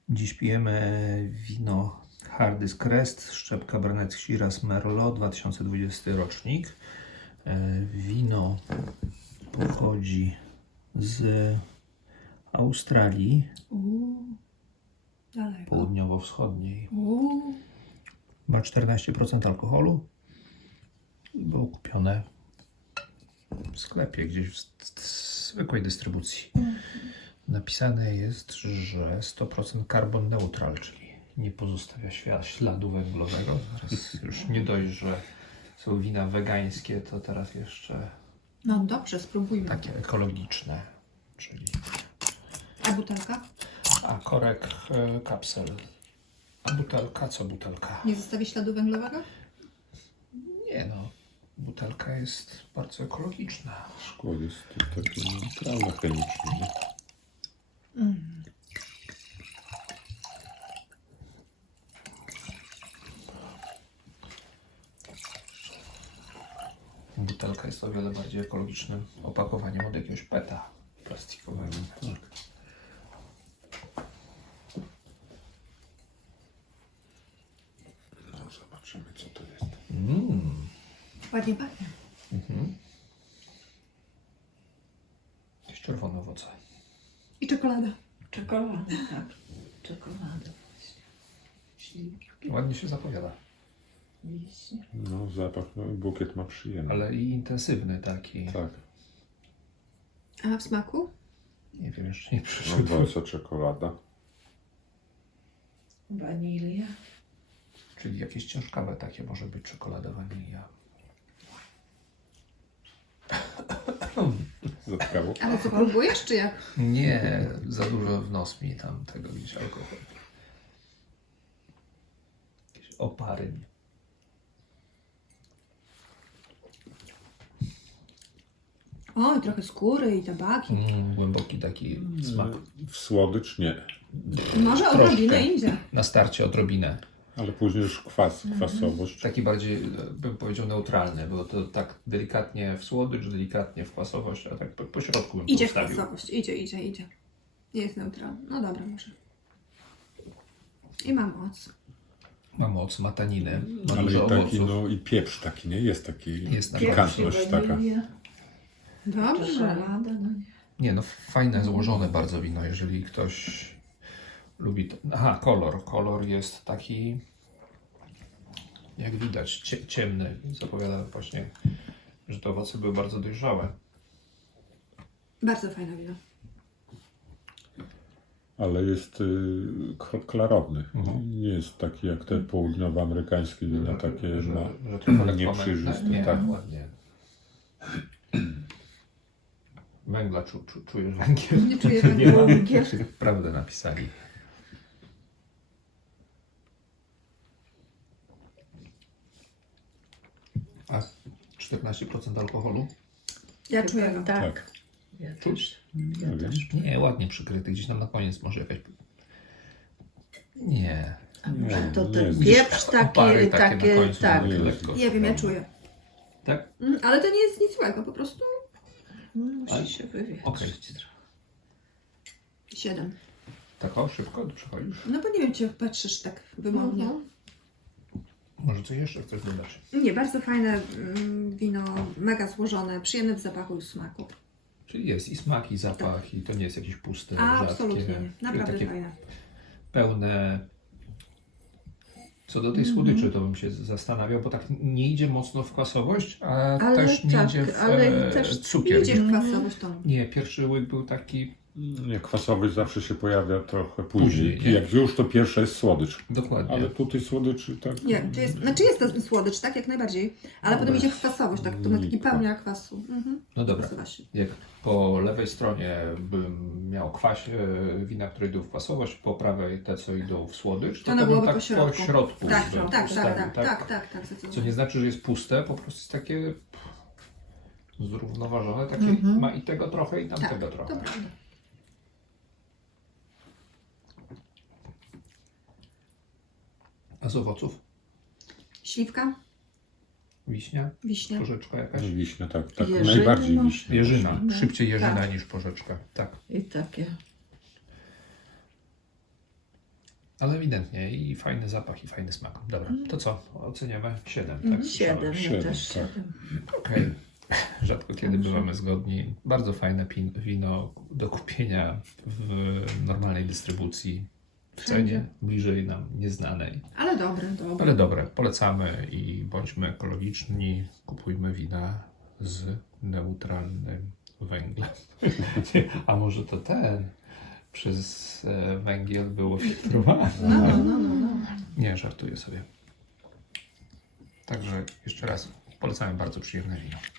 Dziś pijemy wino Hardy's Crest, szczep Cabernet Shiraz Merlot, 2020 rocznik. Wino pochodzi z Australii Daleko. południowo-wschodniej. Ma 14% alkoholu. Było kupione w sklepie, gdzieś w zwykłej dystrybucji. Napisane jest, że 100% carbon neutral, czyli nie pozostawia śladu węglowego. Teraz już nie dość, że są wina wegańskie, to teraz jeszcze No dobrze, spróbujmy. takie ekologiczne, czyli A butelka? korek kapsel. A butelka, co butelka? Nie zostawi śladu węglowego? Nie no, butelka jest bardzo ekologiczna. Szkło jest to takie neutralne chemicznie. Nie? Butelka jest o wiele bardziej ekologicznym opakowaniem od jakiegoś peta plastikowego. Tak. No, zobaczymy co to jest. Ładnie pachnie. Jakieś czerwone owoce. I czekolada. Czekolada, tak. Czekolada właśnie. Śliwki, Ładnie się zapowiada, wiśnie. No zapach, no, bukiet ma przyjemny. ale i intensywny taki. Tak, A w smaku? Nie wiem, jeszcze nie no przyszedł. to jest czekolada. Wanilia. Czyli jakieś ciężkawe takie może być czekolada, wanilia. Zatkało. Ale co, próbujesz czy jak? Nie, za dużo w nos mi tam tego gdzieś alkohol. Jakieś opary. O, i trochę skóry i tabaki. Głęboki taki smak. W słodycz nie, Może troszkę. odrobinę idzie. Na starcie odrobinę. ale później już kwasowość. Taki bardziej, bym powiedział, neutralny, bo to tak delikatnie w słodycz, delikatnie w kwasowość, a tak po środku bym Idzie w postawił. kwasowość. Idzie. Jest neutralny. No dobra, może. I ma moc. Ma moc, ma taniny, ma Ale dużo i taki, owoców. no i pieprz taki, nie? Jest taki Jest na pikantność taka. Wanilia, Dobrze. czekolada, no nie. Nie no, fajne, złożone bardzo wino, jeżeli ktoś lubi... Aha, kolor. Kolor jest taki, jak widać, ciemny. Zapowiada właśnie, że te owoce były bardzo dojrzałe. Bardzo fajne wino. Ale jest klarowny. Nie jest taki jak te południowoamerykańskie wina, takie że trochę lekko nieprzejrzyste. Nie, Tak. ładnie. Węgla czujesz węgiel? Nie czuję Nie ma. węgla. Prawdę napisali. A 14% alkoholu? Ja czuję go. Tak. Ja Czuć? też. Ja wiem. też. Nie, ładnie przykryty. Gdzieś tam na koniec może jakaś... Nie. A może Nie, to nie ten jest. pieprz Opary takie, takie na końcu, tak. takie Nie. lekko. Nie wiem, ja czuję. Tak? Ale to nie jest nic złego, po prostu Musi się wywietrzyć. Okej. 7. Tak o, szybko przechodzisz? No bo nie wiem, czy patrzysz tak wymownie. Może coś jeszcze chcesz dodać? Nie, bardzo fajne wino, mega złożone, przyjemne w zapachu i w smaku. Czyli jest i smak, i zapach, i to nie jest jakieś puste, Absolutnie rzadkie. nie. Czyli Naprawdę takie fajne. pełne. Co do tej słodyczy, to bym się zastanawiał, bo tak nie idzie mocno w kwasowość, a Ale też nie tak, idzie w ale też cukier. Idzie w kwasowość tą. Nie, pierwszy łyk był taki Nie, kwasowość zawsze się pojawia trochę Później, później. nie? Jak już to pierwsze jest słodycz. dokładnie. Ale tutaj słodyczy tak. Nie, to jest, znaczy jest to słodycz, tak, jak najbardziej, ale potem idzie w kwasowość, tak, to ma taki pełnia kwasu. No dobra. Nazywa się. Jak po lewej stronie bym miał wina, które idą w kwasowość, po prawej te, co idą w słodycz, To one bym byłoby tak po środku. Tak, bym tak, postawił, tak, Co zdecydowanie. nie znaczy, że jest puste, po prostu jest takie zrównoważone, takie ma i tego trochę, i tamtego Tak, trochę. to prawda. A z owoców? Śliwka, Wiśnia? wiśnia. Porzeczka jakaś? Wiśnia, tak. Jeżyna Najbardziej może. wiśnia. Jeżyna. No, Szybciej jeżyna tak. niż porzeczka. Tak. I takie. Ale ewidentnie i fajny zapach, i fajny smak. Dobra, to co? Oceniamy 7, tak? 7, ja Siedem, też tak. 7. Okej. Rzadko kiedy bywamy zgodni. Bardzo fajne wino do kupienia w normalnej dystrybucji. W cenie bliżej nam nieznanej. Ale dobre, dobre. Ale dobre, polecamy i bądźmy ekologiczni. Kupujmy wina z neutralnym węglem. A może to przez węgiel było filtrowane? No. Nie, żartuję sobie. Także jeszcze raz polecamy bardzo przyjemne wino.